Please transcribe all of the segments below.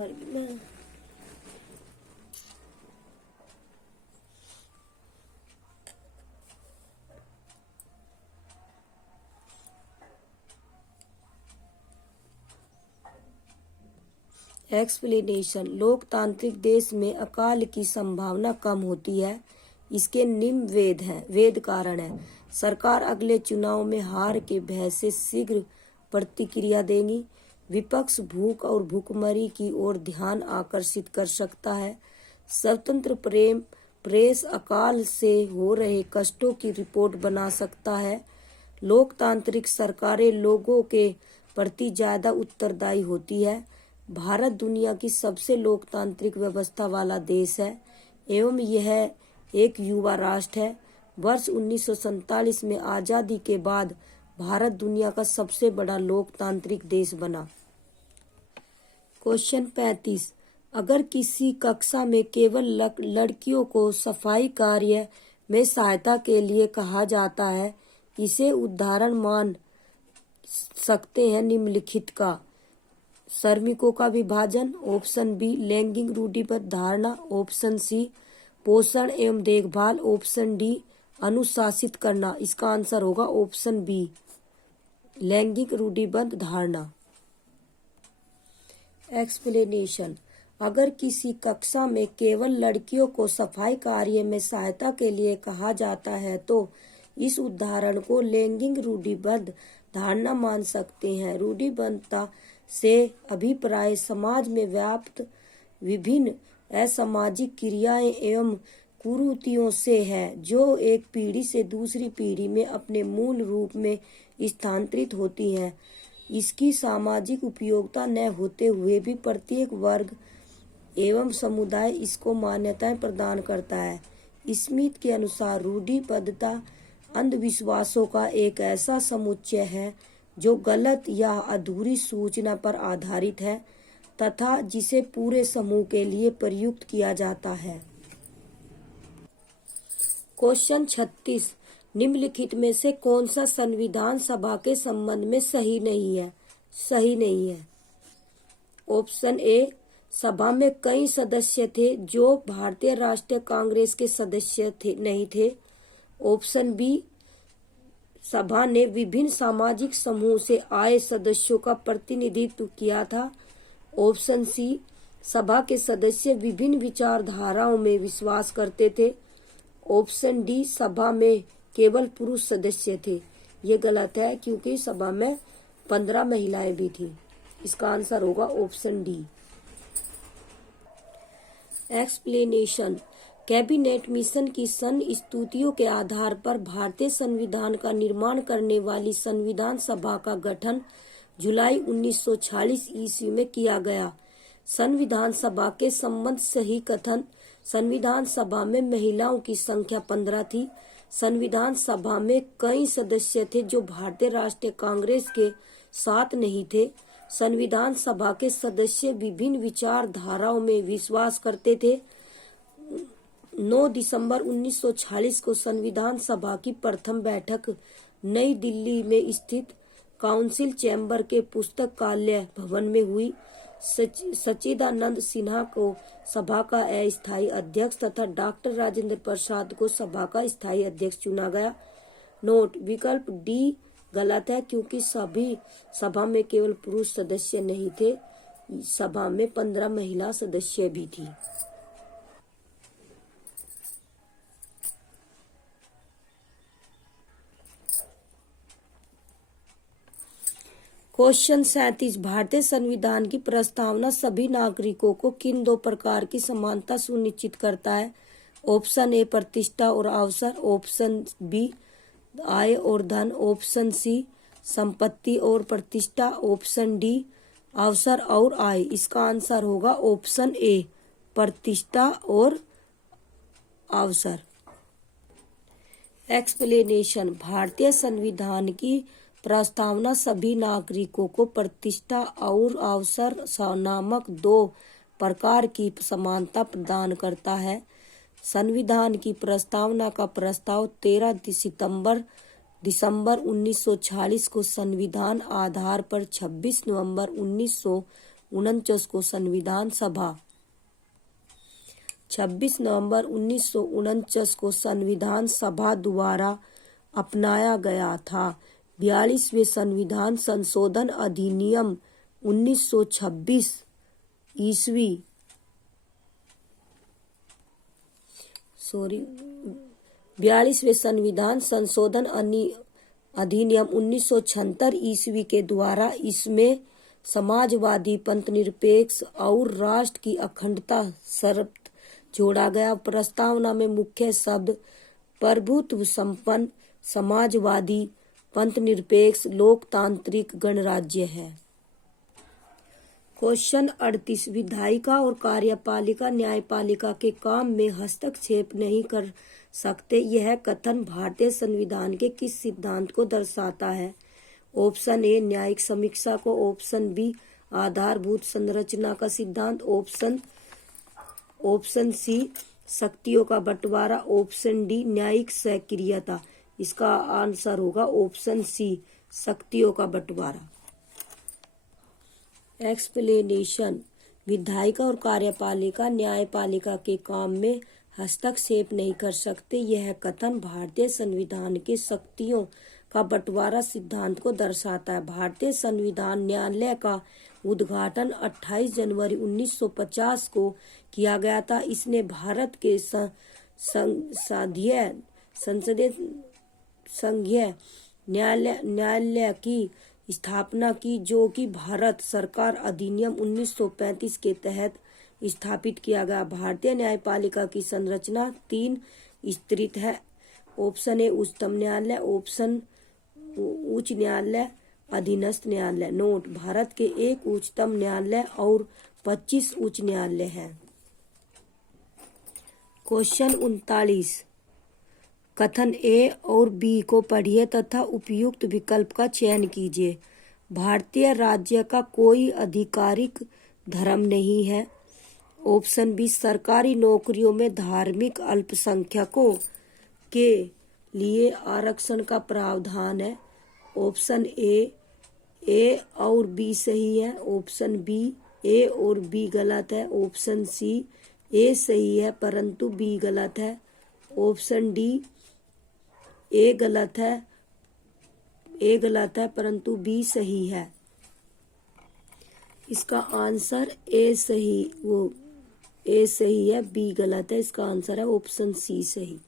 मर गई मैं। एक्सप्लेनेशन। लोकतांत्रिक देश में अकाल की संभावना कम होती है। इसके निम्न वेद कारण है। सरकार अगले चुनाव में हार के भय से शीघ्र प्रतिक्रिया देगी। विपक्ष भूख और भूखमरी की ओर ध्यान आकर्षित कर सकता है। स्वतंत्र प्रेस अकाल से हो रहे कष्टों की रिपोर्ट बना सकता है। लोकतांत्रिक सरकारें लोगों के प्रति ज्यादा उत्तरदायी होती है। भारत दुनिया की सबसे लोकतांत्रिक व्यवस्था वाला देश है एवं यह एक युवा राष्ट्र है। वर्ष 1947 में आजादी के बाद भारत दुनिया का सबसे बड़ा लोकतांत्रिक देश बना। क्वेश्चन 35। अगर किसी कक्षा में केवल लड़कियों को सफाई कार्य में सहायता के लिए कहा जाता है, इसे उदाहरण मान सकते हैं निम्नलिखित का। श्रमिकों का विभाजन, ऑप्शन बी लैंगिक रूढ़िबद्ध धारणा, ऑप्शन सी पोषण एवं देखभाल, ऑप्शन डी अनुशासित करना। इसका आंसर होगा ऑप्शन बी लैंगिक रूढ़िबद्ध धारणा। एक्सप्लेनेशन। अगर किसी कक्षा में केवल लड़कियों को सफाई कार्य में सहायता के लिए कहा जाता है तो इस उदाहरण को लैंगिक रूढ़िबद्ध धारणा मान सकते हैं। रूढ़िबद्धता से अभिप्राय समाज में व्याप्त विभिन्न असामाजिक क्रियाएं एवं कुरीतियों से है जो एक पीढ़ी से दूसरी पीढ़ी में अपने मूल रूप में स्थानांतरित होती हैं। इसकी सामाजिक उपयोगिता न होते हुए भी प्रत्येक वर्ग एवं समुदाय इसको मान्यताएं प्रदान करता है। स्मिथ के अनुसार रूढ़िबद्धता अंधविश्वासों का एक ऐसा समुच्चय है जो गलत या अधूरी सूचना पर आधारित है तथा जिसे पूरे समूह के लिए प्रयुक्त किया जाता है। क्वेश्चन 36। निम्नलिखित में से कौन सा संविधान सभा के संबंध में सही नहीं है? ऑप्शन ए सभा में कई सदस्य थे जो भारतीय राष्ट्रीय कांग्रेस के सदस्य नहीं थे। ऑप्शन बी सभा ने विभिन्न सामाजिक समूह से आए सदस्यों का प्रतिनिधित्व किया था। ऑप्शन सी सभा के सदस्य विभिन्न विचारधाराओं में विश्वास करते थे। ऑप्शन डी सभा में केवल पुरुष सदस्य थे। ये गलत है क्योंकि सभा में 15 महिलाएं भी थी। इसका आंसर होगा option D. Explanation. Cabinet mission की स्तुतियों के आधार पर भारतीय संविधान का निर्माण करने वाली संविधान सभा का गठन जुलाई 1946 ईस्वी में किया गया। संविधान सभा के संबंध सही कथन। संविधान सभा में महिलाओं की संख्या 15 थी। संविधान सभा में कई सदस्य थे जो भारतीय राष्ट्रीय कांग्रेस के साथ नहीं थे। संविधान सभा के सदस्य विभिन्न विचारधाराओं में विश्वास करते थे। 9 दिसंबर 1946 को संविधान सभा की प्रथम बैठक नई दिल्ली में स्थित काउंसिल चैम्बर के पुस्तकालय भवन में हुई। सच्चिदानंद सिन्हा को सभा का अस्थायी अध्यक्ष तथा डॉक्टर राजेंद्र प्रसाद को सभा का स्थायी अध्यक्ष चुना गया। नोट: विकल्प डी गलत है क्योंकि सभा में केवल पुरुष सदस्य नहीं थे। सभा में 15 महिला सदस्य भी थी। क्वेश्चन 37। भारतीय संविधान की प्रस्तावना सभी नागरिकों को किन 2 प्रकार की समानता सुनिश्चित करता है? ऑप्शन ए प्रतिष्ठा और अवसर, ऑप्शन बी आय और धन, ऑप्शन सी संपत्ति और प्रतिष्ठा, ऑप्शन डी अवसर और आय। इसका आंसर होगा ऑप्शन ए प्रतिष्ठा और अवसर। एक्सप्लेनेशन। भारतीय संविधान की प्रस्तावना सभी नागरिकों को प्रतिष्ठा और अवसर नामक 2 प्रकार की समानता प्रदान करता है। संविधान की प्रस्तावना का प्रस्ताव 13 दिसंबर 1946 को संविधान आधार पर 26 नवंबर 1949 को संविधान सभा 26 नवंबर 1949 को संविधान सभा द्वारा अपनाया गया था। 42वें संविधान संशोधन अधिनियम 1926 ईस्वी 42वें संविधान संशोधन अधिनियम 1976 ईस्वी के द्वारा इसमें समाजवादी, पंथनिरपेक्ष और राष्ट्र की अखंडता शर्त जोड़ा गया। प्रस्तावना में मुख्य शब्द प्रभुत्व संपन्न, समाजवादी, पंथनिरपेक्ष, लोकतांत्रिक गणराज्य है। क्वेश्चन 38 विधायिका और कार्यपालिका न्यायपालिका के काम में हस्तक्षेप नहीं कर सकते, यह कथन भारतीय संविधान के किस सिद्धांत को दर्शाता है? ऑप्शन ए न्यायिक समीक्षा को, ऑप्शन बी आधारभूत संरचना का सिद्धांत, ऑप्शन सी शक्तियों का बंटवारा, ऑप्शन डी न्यायिक सक्रियता। इसका आंसर होगा ऑप्शन सी शक्तियों का बंटवारा। एक्सप्लेनेशन विधायिका और कार्यपालिका न्यायपालिका के काम में हस्तक्षेप नहीं कर सकते, यह कथन भारतीय संविधान के शक्तियों का बंटवारा सिद्धांत को दर्शाता है। भारतीय संविधान न्यायालय का उद्घाटन 28 जनवरी 1950 को किया गया था। इसने भारत के संघीय न्यायालय की स्थापना की, जो कि भारत सरकार अधिनियम 1935 के तहत स्थापित किया गया। भारतीय न्यायपालिका की संरचना 3 स्तरित है। ऑप्शन ए उच्चतम न्यायालय, ऑप्शन उच्च न्यायालय, अधीनस्थ न्यायालय। नोट: भारत के 1 उच्चतम न्यायालय और 25 उच्च न्यायालय हैं। क्वेश्चन 39 कथन ए और बी को पढ़िए तथा उपयुक्त विकल्प का चयन कीजिए। भारतीय राज्य का कोई आधिकारिक धर्म नहीं है। ऑप्शन बी सरकारी नौकरियों में धार्मिक अल्पसंख्यकों के लिए आरक्षण का प्रावधान है। ऑप्शन ए और बी सही है, ऑप्शन बी ए और बी गलत है, ऑप्शन सी ए सही है परंतु बी गलत है, ऑप्शन डी ए गलत है परंतु बी सही है। इसका आंसर ए सही है, बी गलत है। इसका आंसर है ऑप्शन सी सही।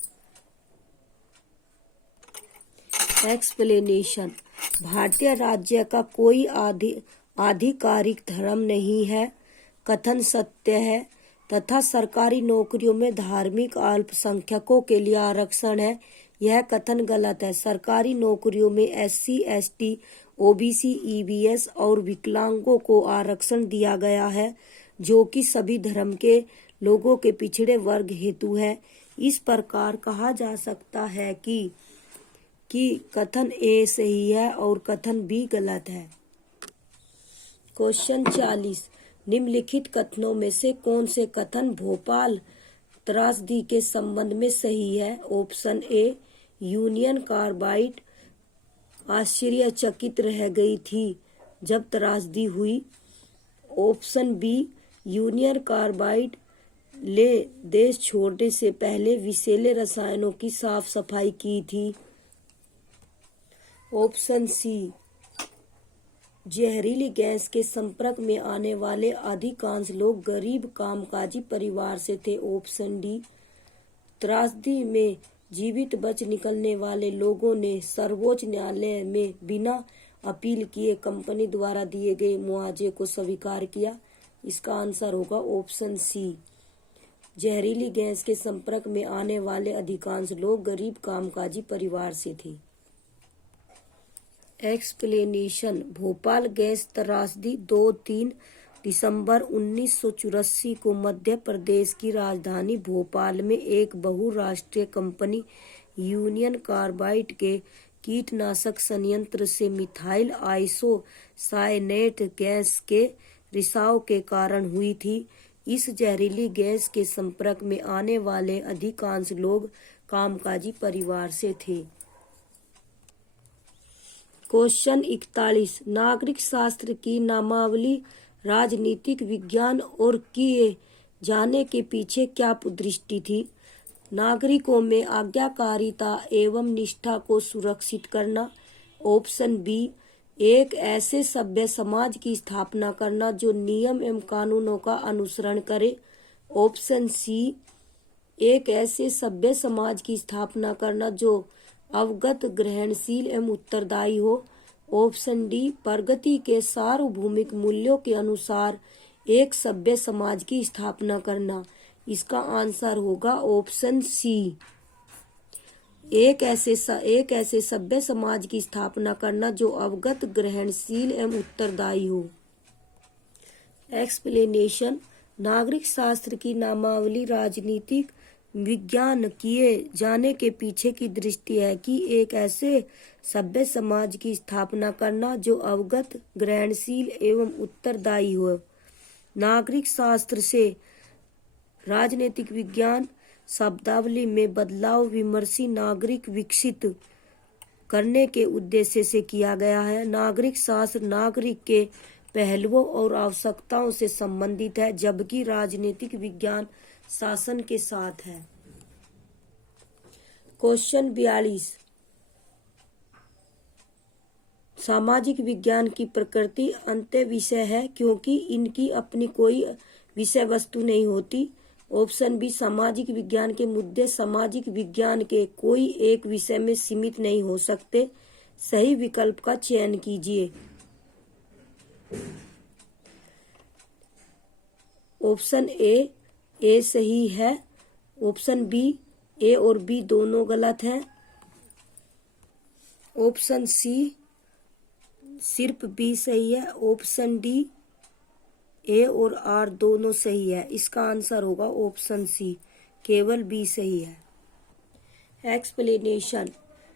एक्सप्लेनेशन भारतीय राज्य का कोई आधिकारिक धर्म नहीं है, कथन सत्य है, तथा सरकारी नौकरियों में धार्मिक अल्पसंख्यकों के लिए आरक्षण है, यह कथन गलत है। सरकारी नौकरियों में SC, ST, OBC, EBS और विकलांगों को आरक्षण दिया गया है, जो कि सभी धर्म के लोगों के पिछड़े वर्ग हेतु है। इस प्रकार कहा जा सकता है कि कथन ए सही है और कथन बी गलत है। क्वेश्चन 40 निम्नलिखित कथनों में से कौन से कथन भोपाल त्रासदी के संबंध में सही है? ऑप्शन ए यूनियन कार्बाइड आश्चर्यचकित रह गई थी जब त्रासदी हुई। ऑप्शन बी यूनियन कार्बाइड ले देश छोड़ने से पहले विषैले रसायनों की साफ सफाई की थी। ऑप्शन सी जहरीली गैस के संपर्क में आने वाले अधिकांश लोग गरीब कामकाजी परिवार से थे। ऑप्शन डी त्रासदी में जीवित बच निकलने वाले लोगों ने सर्वोच्च न्यायालय में बिना अपील किए कंपनी द्वारा दिए गए मुआवजे को स्वीकार किया। इसका आंसर होगा ऑप्शन सी जहरीली गैस के संपर्क में आने वाले अधिकांश लोग गरीब कामकाजी परिवार से थे। एक्सप्लेनेशन भोपाल गैस त्रासदी 2-3 दिसंबर 1984 को मध्य प्रदेश की राजधानी भोपाल में एक बहुराष्ट्रीय कंपनी यूनियन कार्बाइड के कीटनाशक संयंत्र से मिथाइल आइसोसायनेट गैस के रिसाव के कारण हुई थी। इस जहरीली गैस के संपर्क में आने वाले अधिकांश लोग कामकाजी परिवार से थे। क्वेश्चन 41 नागरिक शास्त्र की नामावली राजनीतिक विज्ञान और किए जाने के पीछे क्या दृष्टि थी? नागरिकों में आज्ञाकारिता एवं निष्ठा को सुरक्षित करना। ऑप्शन बी, एक ऐसे सभ्य समाज की स्थापना करना जो नियम एवं कानूनों का अनुसरण करे। ऑप्शन सी, एक ऐसे सभ्य समाज की स्थापना करना जो अवगत, ग्रहणशील एवं उत्तरदायी हो। ऑप्शन डी, प्रगति के सार्वभौमिक मूल्यों के अनुसार एक सभ्य समाज की स्थापना करना। इसका आंसर होगा ऑप्शन सी, एक ऐसे सभ्य समाज की स्थापना करना जो अवगत, ग्रहणशील एवं उत्तरदायी हो। एक्सप्लेनेशन। नागरिक शास्त्र की नामावली राजनीतिक विज्ञान किए जाने के पीछे की दृष्टि है कि एक ऐसे सभ्य समाज की स्थापना करना जो अवगत, ग्रहणशील एवं उत्तरदायी हो। नागरिक शास्त्र से राजनीतिक विज्ञान शब्दावली में बदलाव विमर्शी नागरिक विकसित करने के उद्देश्य से किया गया है। नागरिक शास्त्र नागरिक के पहलुओं और आवश्यकताओं से संबंधित है, जबकि राजनीतिक विज्ञान शासन के साथ है। क्वेश्चन 42, सामाजिक विज्ञान की प्रकृति अंत्य विषय है क्योंकि इनकी अपनी कोई विषय वस्तु नहीं होती। ऑप्शन बी, सामाजिक विज्ञान के मुद्दे सामाजिक विज्ञान के कोई एक विषय में सीमित नहीं हो सकते। सही विकल्प का चयन कीजिए। ऑप्शन ए सही है। ऑप्शन बी, ए और बी दोनों गलत हैं। ऑप्शन सी, सिर्फ बी सही है। ऑप्शन डी, ए और आर दोनों सही है। इसका आंसर होगा ऑप्शन सी, केवल बी सही है। एक्सप्लेनेशन।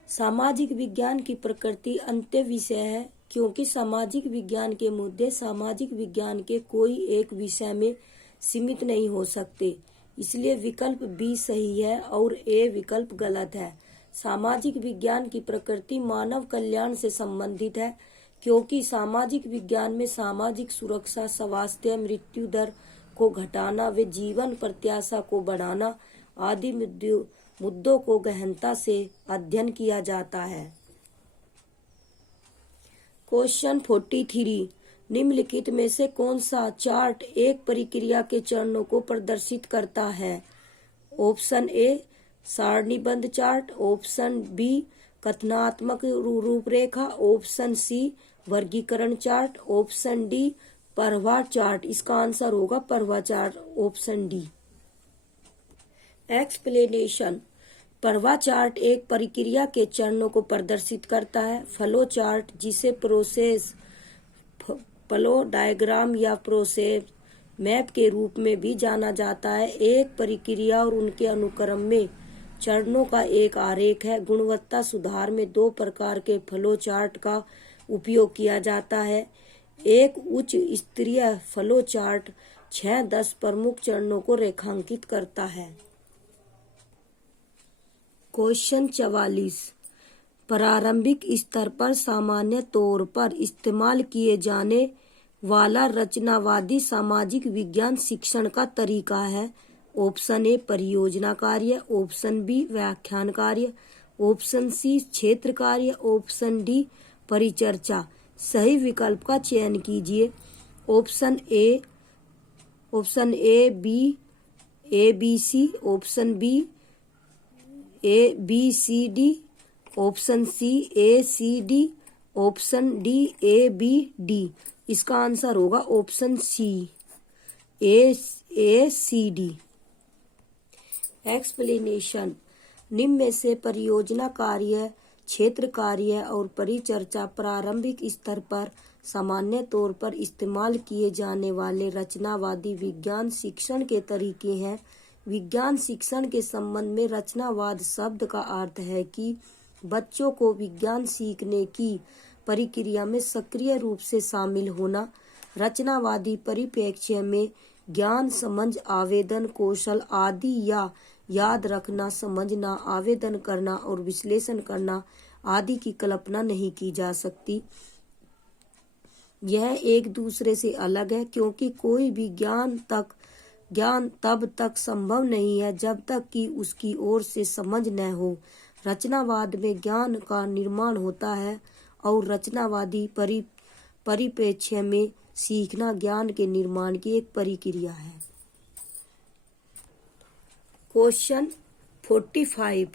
सामाजिक विज्ञान की प्रकृति अंत्य विषय है क्योंकि सामाजिक विज्ञान के मुद्दे सामाजिक विज्ञान के कोई एक विषय में सीमित नहीं हो सकते, इसलिए विकल्प बी सही है और ए विकल्प गलत है। सामाजिक विज्ञान की प्रकृति मानव कल्याण से संबंधित है क्योंकि सामाजिक विज्ञान में सामाजिक सुरक्षा, स्वास्थ्य, मृत्यु दर को घटाना व जीवन प्रत्याशा को बढ़ाना आदि मुद्दों को गहनता से अध्ययन किया जाता है। क्वेश्चन 43, निम्नलिखित में से कौन सा चार्ट एक प्रक्रिया के चरणों को प्रदर्शित करता है? ऑप्शन ए, सारणीबद्ध चार्ट। ऑप्शन बी, कथनात्मक रूपरेखा। ऑप्शन सी, वर्गीकरण चार्ट। ऑप्शन डी, प्रवाह चार्ट। इसका आंसर होगा प्रवाह चार्ट, ऑप्शन डी। एक्सप्लेनेशन। प्रवाह चार्ट एक प्रक्रिया के चरणों को प्रदर्शित करता है। फ्लो चार्ट, जिसे प्रोसेस फ्लो डायग्राम या प्रोसेस मैप के रूप में भी जाना जाता है, एक प्रक्रिया और उनके अनुक्रम में चरणों का एक आरेख है। गुणवत्ता सुधार में दो प्रकार के फ्लो चार्ट का उपयोग किया जाता है। एक उच्च स्तरीय फ्लो चार्ट 6-10 प्रमुख चरणों को रेखांकित करता है। क्वेश्चन 44, प्रारंभिक स्तर पर सामान्य तौर पर इस्तेमाल किए जाने वाला रचनावादी सामाजिक विज्ञान शिक्षण का तरीका है। ऑप्शन ए, परियोजना कार्य। ऑप्शन बी, व्याख्यान कार्य। ऑप्शन सी, क्षेत्र कार्य। ऑप्शन डी, परिचर्चा। सही विकल्प का चयन कीजिए। Option A B C. Option B, A B C D. Option C, A C D. Option D, A B D. इसका आंसर होगा option C, A C D. Explanation. निम्न में से परियोजना कार्य, क्षेत्र कार्य और परिचर्चा प्रारंभिक स्तर पर सामान्य तौर पर इस्तेमाल किए जाने वाले रचनावादी विज्ञान शिक्षण के तरीके हैं। विज्ञान शिक्षण के संबंध में रचनावाद शब्द का अर्थ है कि बच्चों को विज्ञान सीखने की प्रक्रिया में सक्रिय रूप से शामिल होना। रचनावादी परिप्रेक्ष्य में ज्ञान, समझ, आवेदन कौशल आदि या याद रखना, समझना, आवेदन करना और विश्लेषण करना आदि की कल्पना नहीं की जा सकती। यह एक दूसरे से अलग है, क्योंकि कोई भी ज्ञान तब तक संभव नहीं है जब तक कि उसकी ओर से समझ न हो। रचनावाद में ज्ञान का निर्माण होता है और रचनावादी परिप्रेक्ष्य में सीखना ज्ञान के निर्माण की एक प्रक्रिया है। क्वेश्चन 45।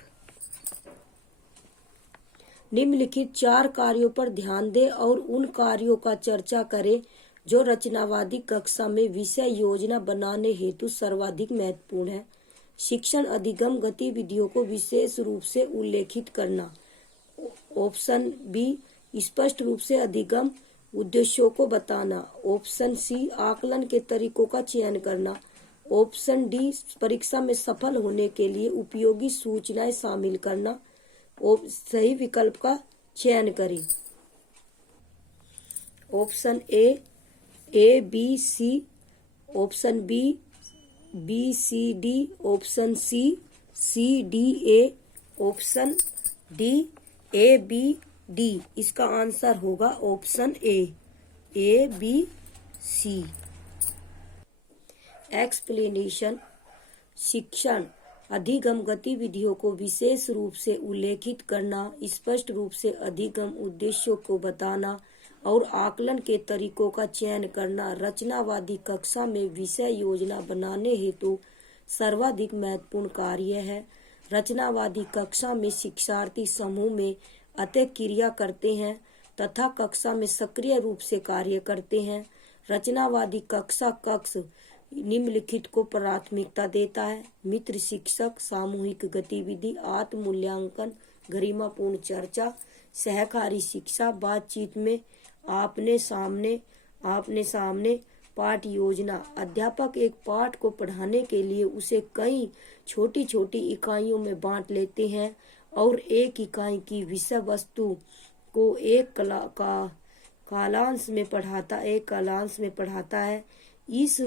निम्नलिखित 4 कार्यों पर ध्यान दें और उन कार्यों का चर्चा करें जो रचनावादी कक्षा में विषय योजना बनाने हेतु सर्वाधिक महत्वपूर्ण है। शिक्षण अधिगम गतिविधियों को विशेष रूप से उल्लेखित करना। ऑप्शन बी, स्पष्ट रूप से अधिगम उद्देश्यों को बताना। ऑप्शन सी, आकलन के तरीकों का चयन करना। ऑप्शन डी, परीक्षा में सफल होने के लिए उपयोगी सूचनाएं शामिल करना। सही विकल्प का चयन करें। Option A B C, option B C D, option C D A, option D A B D. इसका आंसर होगा option A B C. Explanation. शिक्षण अधिगम गतिविधियों को विशेष रूप से उल्लेखित करना, स्पष्ट रूप से अधिगम उद्देश्यों को बताना और आकलन के तरीकों का चयन करना रचनावादी कक्षा में विषय योजना बनाने हेतु सर्वाधिक महत्वपूर्ण कार्य है। रचनावादी कक्षा में शिक्षार्थी समूह में अतः क्रिया करते हैं तथा कक्षा में सक्रिय रूप से कार्य करते हैं। रचनावादी कक्ष निम्नलिखित को प्राथमिकता देता है: मित्र शिक्षक, सामूहिक गतिविधि, आत्म मूल्यांकन, गरिमापूर्ण चर्चा, सहकारी शिक्षा, बातचीत में आपने सामने पाठ योजना। अध्यापक एक पाठ को पढ़ाने के लिए उसे कई छोटी छोटी इकाइयों में बांट लेते हैं और एक इकाई की विषय वस्तु को एक कालांश में पढ़ाता है। इस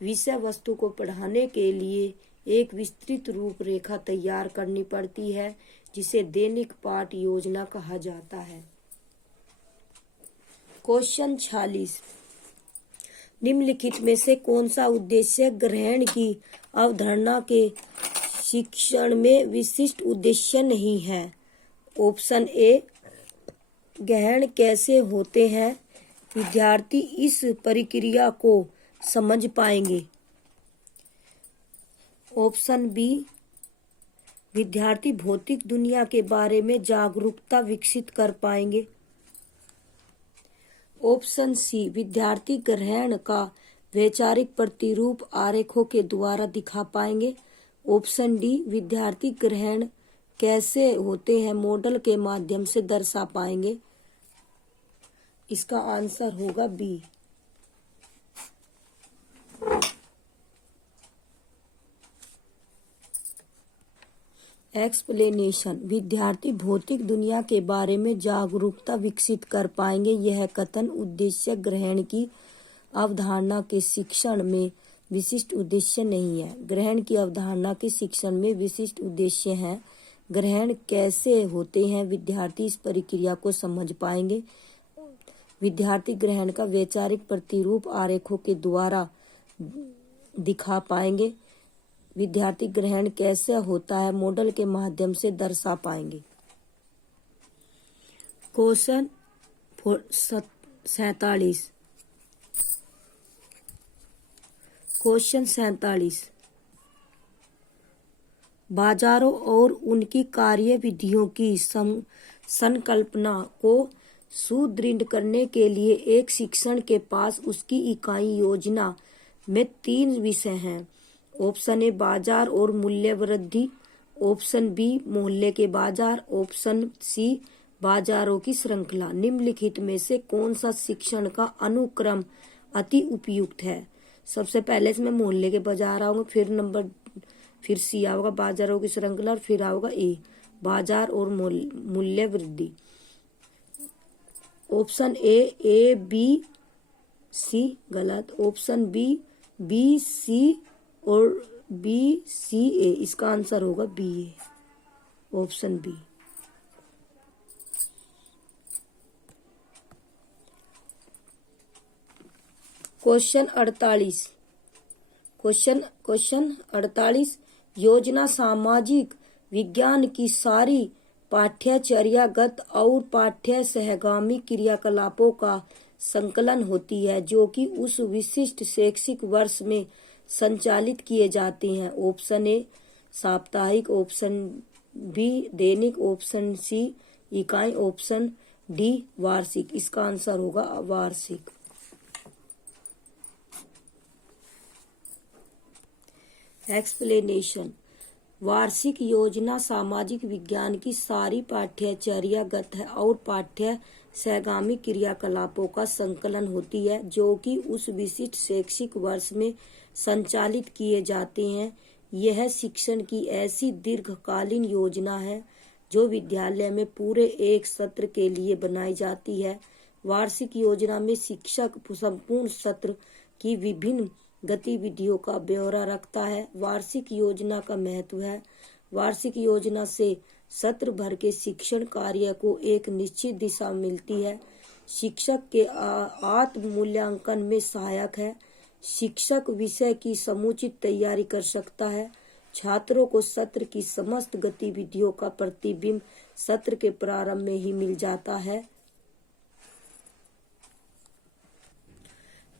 विषय वस्तु को पढ़ाने के लिए एक विस्तृत रूपरेखा तैयार करनी पड़ती है, जिसे दैनिक पाठ योजना कहा जाता है। क्वेश्चन 46। निम्नलिखित में से कौन सा उद्देश्य ग्रहण की अवधारणा के शिक्षण में विशिष्ट उद्देश्य नहीं है? ऑप्शन ए, ग्रहण कैसे होते हैं, विद्यार्थी इस प्रक्रिया को समझ पाएंगे। ऑप्शन बी, विद्यार्थी भौतिक दुनिया के बारे में जागरूकता विकसित कर पाएंगे। ऑप्शन सी, विद्यार्थी ग्रहण का वैचारिक प्रतिरूप आरेखों के द्वारा दिखा पाएंगे। ऑप्शन डी, विद्यार्थी ग्रहण कैसे होते हैं मॉडल के माध्यम से दर्शा पाएंगे। इसका आंसर होगा बी। एक्सप्लेनेशन। विद्यार्थी भौतिक दुनिया के बारे में जागरूकता विकसित कर पाएंगे। यह कथन उद्देश्य ग्रहण की अवधारणा के शिक्षण में विशिष्ट उद्देश्य नहीं है। ग्रहण की अवधारणा के शिक्षण में विशिष्ट उद्देश्य है: ग्रहण कैसे होते हैं, विद्यार्थी इस प्रक्रिया को समझ पाएंगे, विद्यार्थी ग्रहण का वैचारिक प्रतिरूप आरेखों के द्वारा दिखा पाएंगे, विद्यार्थी ग्रहण कैसे होता है मॉडल के माध्यम से दर्शा पाएंगे। क्वेश्चन 47। क्वेश्चन 47। बाजारों और उनकी कार्य विधियों की संकल्पना को सुदृढ़ करने के लिए एक शिक्षण के पास उसकी इकाई योजना में 3 विषय हैं। ऑप्शन ए, बाजार और मूल्य वृद्धि। ऑप्शन बी, मोहल्ले के बाजार। ऑप्शन सी, बाजारों की श्रृंखला। निम्नलिखित में से कौन सा शिक्षण का अनुक्रम अति उपयुक्त है? सबसे पहले इसमें मोहल्ले के बाजार आओगे, फिर सी आओगा बाजारों की श्रृंखला, और फिर आओगा ए, बाजार और मूल्य वृद्धि। ऑप्शन ए बी सी गलत। ऑप्शन बी सी और बी सी ए। इसका आंसर होगा बी ए, ऑप्शन बी। क्वेश्चन 48 योजना सामाजिक विज्ञान की सारी पाठ्यचर्यागत और पाठ्य सहगामी क्रियाकलापों का संकलन होती है जो कि उस विशिष्ट शैक्षिक वर्ष में संचालित किए जाते हैं। ऑप्शन ए साप्ताहिक, ऑप्शन बी दैनिक, ऑप्शन सी इकाई, ऑप्शन डी वार्षिक। इसका आंसर होगा वार्षिक। एक्सप्लेनेशन। वार्षिक योजना सामाजिक विज्ञान की सारी पाठ्यचर्यागत है और पाठ्य सहगामी क्रियाकलापों का संकलन होती है जो कि उस विशिष्ट शैक्षिक वर्ष में संचालित किए जाते हैं। यह शिक्षण की ऐसी दीर्घकालीन योजना है जो विद्यालय में पूरे एक सत्र के लिए बनाई जाती है। वार्षिक योजना में शिक्षक संपूर्ण सत्र की विभिन्न गतिविधियों का ब्यौरा रखता है। वार्षिक योजना का महत्व है। वार्षिक योजना से सत्र भर के शिक्षण कार्य को एक निश्चित दिशा मिलती है। शिक्षक के आत्म मूल्यांकन में सहायक है। शिक्षक विषय की समुचित तैयारी कर सकता है। छात्रों को सत्र की समस्त गतिविधियों का प्रतिबिंब सत्र के प्रारंभ में ही मिल जाता है।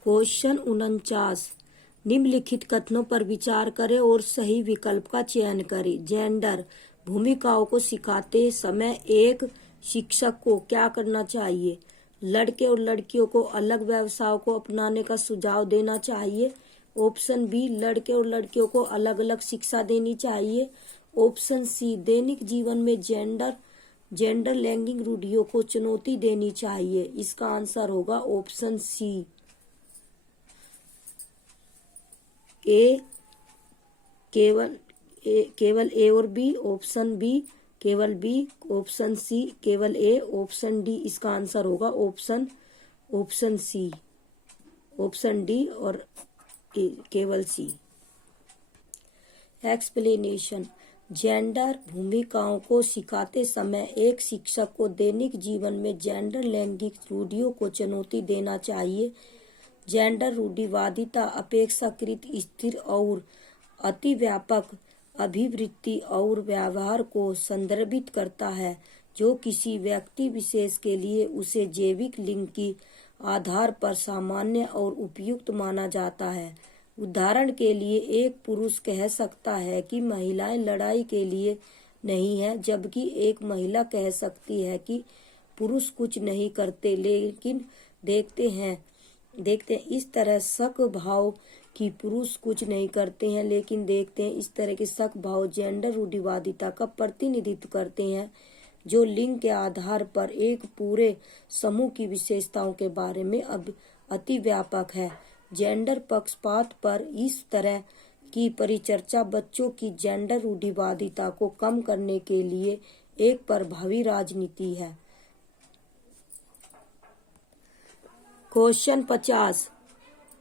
क्वेश्चन 49 निम्नलिखित कथनों पर विचार करें और सही विकल्प का चयन करें। जेंडर भूमिकाओं को सिखाते समय एक शिक्षक को क्या करना चाहिए? लड़के और लड़कियों को अलग व्यवसायों को अपनाने का सुझाव देना चाहिए। ऑप्शन बी लड़के और लड़कियों को अलग अलग शिक्षा देनी चाहिए। ऑप्शन सी दैनिक जीवन में जेंडर लैंगिक रूढ़ियों को चुनौती देनी चाहिए। इसका आंसर होगा ऑप्शन सी केवल ए और बी, ऑप्शन बी केवल बी, ऑप्शन सी केवल ए, ऑप्शन डी। इसका आंसर होगा ऑप्शन सी, ऑप्शन डी और केवल सी। एक्सप्लेनेशन। जेंडर भूमिकाओं को सिखाते समय एक शिक्षक को दैनिक जीवन में जेंडर लैंगिक रूढ़ियों को चुनौती देना चाहिए। जेंडर रूढ़िवादिता अपेक्षाकृत स्थिर और अति व्यापक अभिवृत्ति और व्यवहार को संदर्भित करता है जो किसी व्यक्ति विशेष के लिए उसे जैविक लिंग की आधार पर सामान्य और उपयुक्त माना जाता है। उदाहरण के लिए एक पुरुष कह सकता है कि महिलाएं लड़ाई के लिए नहीं है, जबकि एक महिला कह सकती है कि पुरुष कुछ नहीं करते। लेकिन देखते हैं इस तरह शक भाव कि पुरुष कुछ नहीं करते हैं, लेकिन देखते हैं इस तरह के शक भाव जेंडर रूढ़िवादिता का प्रतिनिधित्व करते हैं जो लिंग के आधार पर एक पूरे समूह की विशेषताओं के बारे में अति व्यापक है। जेंडर पक्षपात पर इस तरह की परिचर्चा बच्चों की जेंडर रूढ़िवादिता को कम करने के लिए एक प्रभावी राजनीति है। क्वेश्चन 50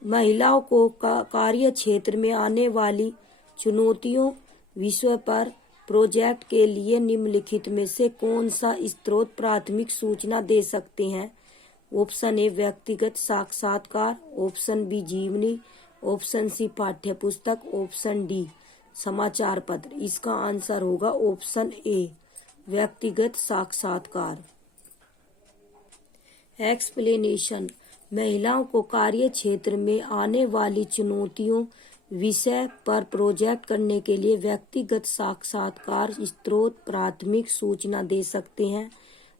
महिलाओं को कार्य क्षेत्र में आने वाली चुनौतियों विषय पर प्रोजेक्ट के लिए निम्नलिखित में से कौन सा स्रोत प्राथमिक सूचना दे सकते हैं? ऑप्शन ए व्यक्तिगत साक्षात्कार, ऑप्शन बी जीवनी, ऑप्शन सी पाठ्यपुस्तक, ऑप्शन डी समाचार पत्र। इसका आंसर होगा ऑप्शन ए व्यक्तिगत साक्षात्कार। एक्सप्लेनेशन। महिलाओं को कार्य क्षेत्र में आने वाली चुनौतियों विषय पर प्रोजेक्ट करने के लिए व्यक्तिगत साक्षात्कार स्रोत प्राथमिक सूचना दे सकते हैं।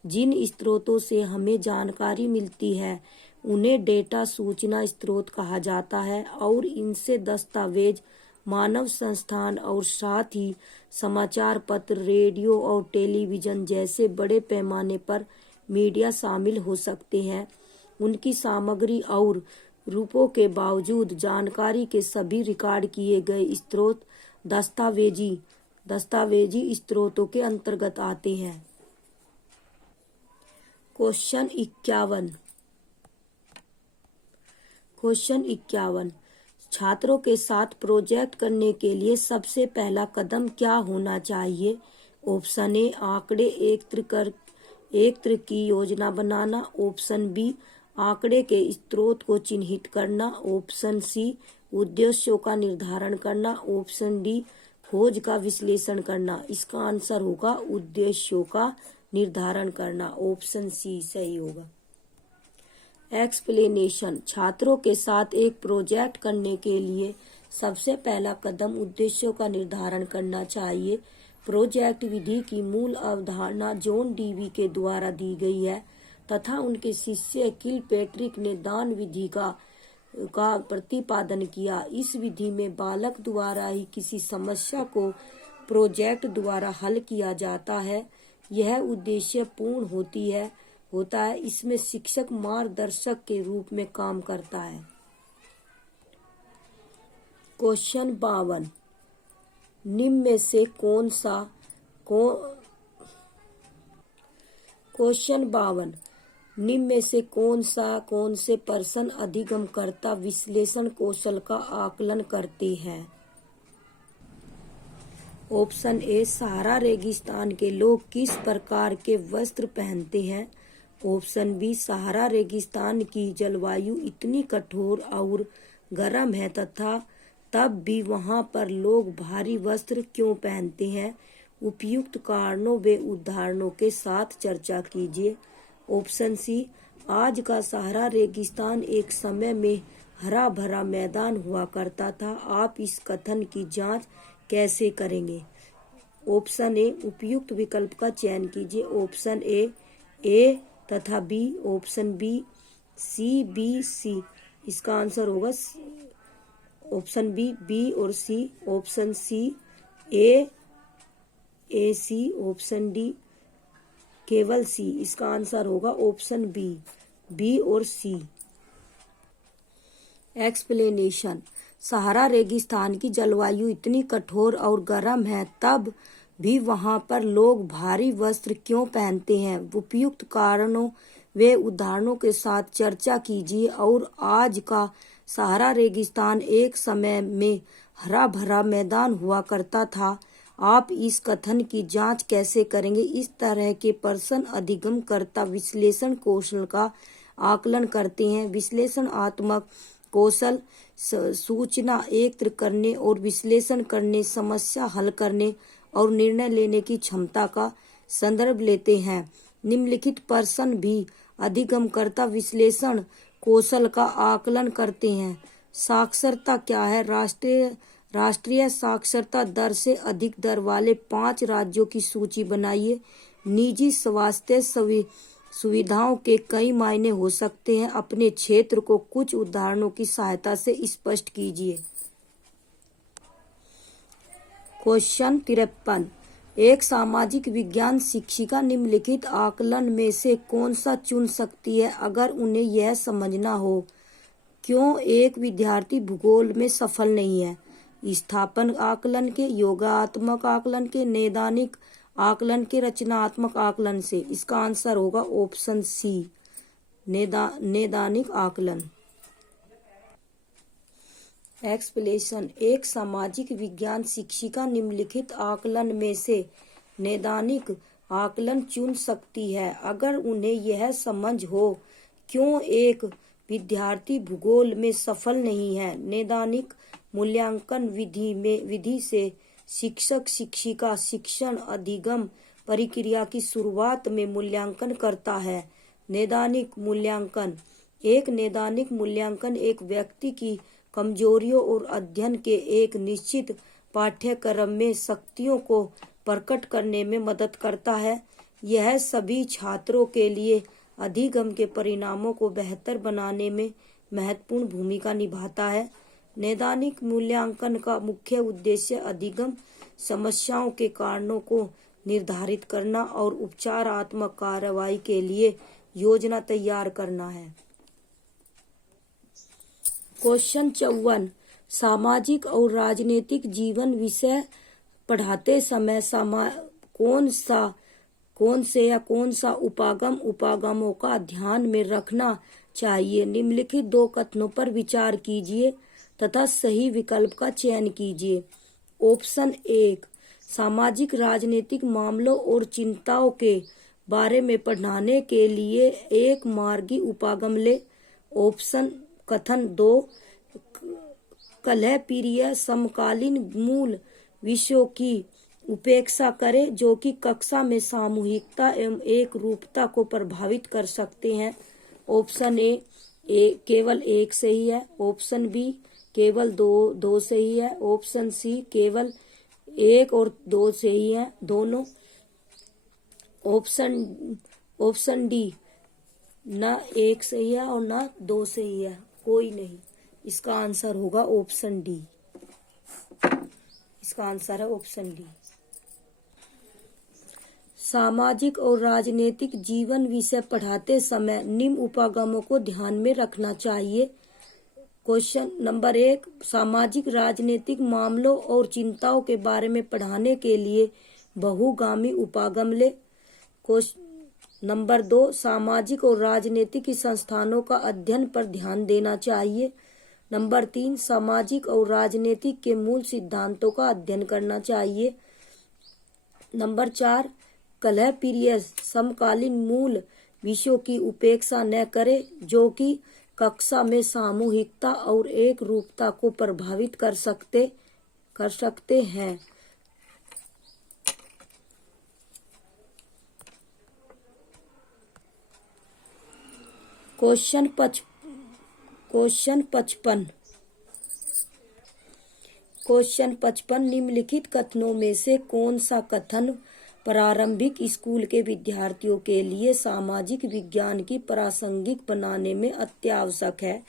जिन स्रोतों से हमें जानकारी मिलती है उन्हें डेटा सूचना स्रोत कहा जाता है और इनसे दस्तावेज, मानव संस्थान और साथ ही समाचार पत्र, रेडियो और टेलीविजन जैसे बड़े पैमाने पर मीडिया शामिल हो सकते हैं। उनकी सामग्री और रूपों के बावजूद जानकारी के सभी रिकॉर्ड किए गए स्रोत दस्तावेजी स्रोतों के अंतर्गत आते हैं। क्वेश्चन 51 छात्रों के साथ प्रोजेक्ट करने के लिए सबसे पहला कदम क्या होना चाहिए? ऑप्शन ए आंकड़े एकत्र की योजना बनाना, ऑप्शन बी आंकड़े के स्रोत को चिन्हित करना। ऑप्शन सी, उद्देश्यों का निर्धारण करना। ऑप्शन डी, खोज का विश्लेषण करना। इसका आंसर होगा उद्देश्यों का निर्धारण करना। ऑप्शन सी सही होगा। एक्सप्लेनेशन। छात्रों के साथ एक प्रोजेक्ट करने के लिए सबसे पहला कदम उद्देश्यों का निर्धारण करना चाहिए। प्रोजेक्ट विधि की मूल अवधारणा जॉन डीवी के द्वारा दी गई है तथा उनके शिष्य किलपैट्रिक ने दान विधि का प्रतिपादन किया। इस विधि में बालक द्वारा ही किसी समस्या को प्रोजेक्ट द्वारा हल किया जाता है। यह उद्देश्य पूर्ण होता है। इसमें शिक्षक मार्गदर्शक के रूप में काम करता है। क्वेश्चन 52, निम्न में से कौन से पर्सन अधिगमकर्ता विश्लेषण कौशल का आकलन करते हैं? ऑप्शन ए, सहारा रेगिस्तान के लोग किस प्रकार के वस्त्र पहनते हैं। ऑप्शन बी, सहारा रेगिस्तान की जलवायु इतनी कठोर और गर्म है तथा तब भी वहां पर लोग भारी वस्त्र क्यों पहनते हैं। उपयुक्त कारणों व उदाहरणों के साथ चर्चा कीजिए। ऑप्शन सी, आज का सहारा रेगिस्तान एक समय में हरा भरा मैदान हुआ करता था। आप इस कथन की जांच कैसे करेंगे। ऑप्शन ए, उपयुक्त विकल्प का चयन कीजिए। ऑप्शन ए तथा बी। ऑप्शन बी, सी, बी, सी। इसका आंसर होगा ऑप्शन बी और सी। Option C, A, C. Option D, केवल सी। इसका आंसर होगा ऑप्शन बी और सी। एक्सप्लेनेशन। सहारा रेगिस्तान की जलवायु इतनी कठोर और गर्म है तब भी वहां पर लोग भारी वस्त्र क्यों पहनते हैं। उपयुक्त कारणों व उदाहरणों के साथ चर्चा कीजिए। और आज का सहारा रेगिस्तान एक समय में हरा भरा मैदान हुआ करता था। आप इस कथन की जांच कैसे करेंगे। इस तरह के पर्सन अधिगमकर्ता विश्लेषण कौशल का आकलन करते हैं। विश्लेषणात्मक कौशल सूचना एकत्र करने और विश्लेषण करने, समस्या हल करने और निर्णय लेने की क्षमता का संदर्भ लेते हैं। निम्नलिखित पर्सन भी अधिगमकर्ता विश्लेषण कौशल का आकलन करते हैं। साक्षरता क्या है। राष्ट्रीय साक्षरता दर से अधिक दर वाले 5 राज्यों की सूची बनाइए। निजी स्वास्थ्य सुविधाओं के कई मायने हो सकते हैं। अपने क्षेत्र को कुछ उदाहरणों की सहायता से स्पष्ट कीजिए। क्वेश्चन 53, एक सामाजिक विज्ञान शिक्षिका निम्नलिखित आकलन में से कौन सा चुन सकती है अगर उन्हें यह समझना हो क्यों एक विद्यार्थी भूगोल में सफल नहीं है। स्थापन आकलन के, योगात्मक आकलन के, नैदानिक आकलन के, रचनात्मक आकलन से। इसका आंसर होगा ऑप्शन सी, नैदानिक आकलन। एक्सप्लेनेशन। एक सामाजिक विज्ञान शिक्षिका निम्नलिखित आकलन में से नैदानिक आकलन चुन सकती है अगर उन्हें यह समझ हो क्यों एक विद्यार्थी भूगोल में सफल नहीं है। नैदानिक मूल्यांकन विधि से शिक्षक शिक्षिका शिक्षण अधिगम प्रक्रिया की शुरुआत में मूल्यांकन करता है। नैदानिक मूल्यांकन। एक नैदानिक मूल्यांकन एक व्यक्ति की कमजोरियों और अध्ययन के एक निश्चित पाठ्यक्रम में शक्तियों को प्रकट करने में मदद करता है। यह सभी छात्रों के लिए अधिगम के परिणामों को बेहतर बनाने में महत्वपूर्ण भूमिका निभाता है। नैदानिक मूल्यांकन का मुख्य उद्देश्य अधिगम समस्याओं के कारणों को निर्धारित करना और उपचारात्मक कार्रवाई के लिए योजना तैयार करना है। क्वेश्चन 54, सामाजिक और राजनीतिक जीवन विषय पढ़ाते समय कौन सा उपागमों का ध्यान में रखना चाहिए। निम्नलिखित 2 कथनों पर विचार कीजिए तथा सही विकल्प का चयन कीजिए। ऑप्शन 1, सामाजिक राजनीतिक मामलों और चिंताओं के बारे में पढ़ाने के लिए एक मार्गी उपागम ले। ऑप्शन कथन 2, कलह प्रिय समकालीन मूल विषयों की उपेक्षा करे जो कि कक्षा में सामूहिकता एवं एक रूपता को प्रभावित कर सकते हैं। ऑप्शन ए केवल एक सही है। ऑप्शन बी केवल दो सही है। ऑप्शन सी केवल 1 और 2 सही है दोनों। ऑप्शन डी ना 1 सही है और ना 2 सही है, कोई नहीं। इसका आंसर होगा ऑप्शन डी। इसका आंसर है ऑप्शन डी। सामाजिक और राजनीतिक जीवन विषय पढ़ाते समय निम्न उपागमों को ध्यान में रखना चाहिए। क्वेश्चन नंबर 1, सामाजिक राजनीतिक मामलों और चिंताओं के बारे में पढ़ाने के लिए बहुगामी उपागम ले। क्वेश्चन नंबर 2, सामाजिक और राजनीतिक संस्थानों का अध्ययन पर ध्यान देना चाहिए। नंबर 3, सामाजिक और राजनीतिक के मूल सिद्धांतों का अध्ययन करना चाहिए। नंबर 4, कलह प्रिय समकालीन मूल विषयों की उपेक्षा न करे जो कि कक्षा में सामूहिकता और एक रूपता को प्रभावित कर सकते हैं। क्वेश्चन 55 निम्नलिखित कथनों में से कौन सा कथन प्रारंभिक स्कूल के विद्यार्थियों के लिए सामाजिक विज्ञान की प्रासंगिक बनाने में अत्यावश्यक है।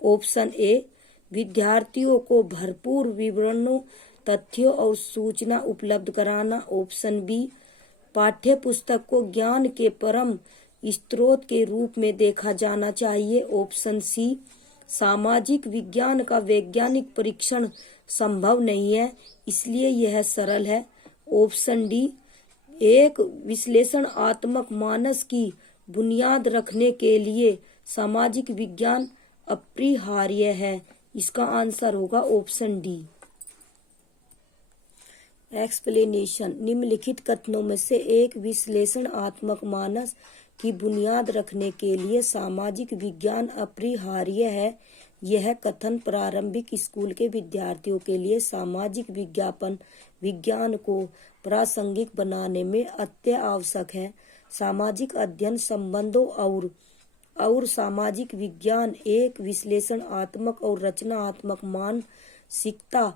ऑप्शन ए, विद्यार्थियों को भरपूर विवरणों, तथ्यों और सूचना उपलब्ध कराना। ऑप्शन बी, पाठ्य पुस्तक को ज्ञान के परम स्रोत के रूप में देखा जाना चाहिए। ऑप्शन सी, सामाजिक विज्ञान का वैज्ञानिक परीक्षण संभव नहीं है इसलिए यह सरल है। ऑप्शन डी, एक विश्लेषणात्मक मानस की बुनियाद रखने के लिए सामाजिक विज्ञान अपरिहार्य है। इसका आंसर होगा ऑप्शन डी। एक्सप्लेनेशन, निम्नलिखित कथनों में से एक विश्लेषणात्मक मानस की बुनियाद रखने के लिए सामाजिक विज्ञान अपरिहार्य है। यह कथन प्रारंभिक स्कूल के विद्यार्थियों के लिए सामाजिक विज्ञान को प्रासंगिक बनाने में अत्यावश्यक है। सामाजिक अध्ययन संबंधों और सामाजिक विज्ञान एक विश्लेषणात्मक और रचनात्मक मानसिकता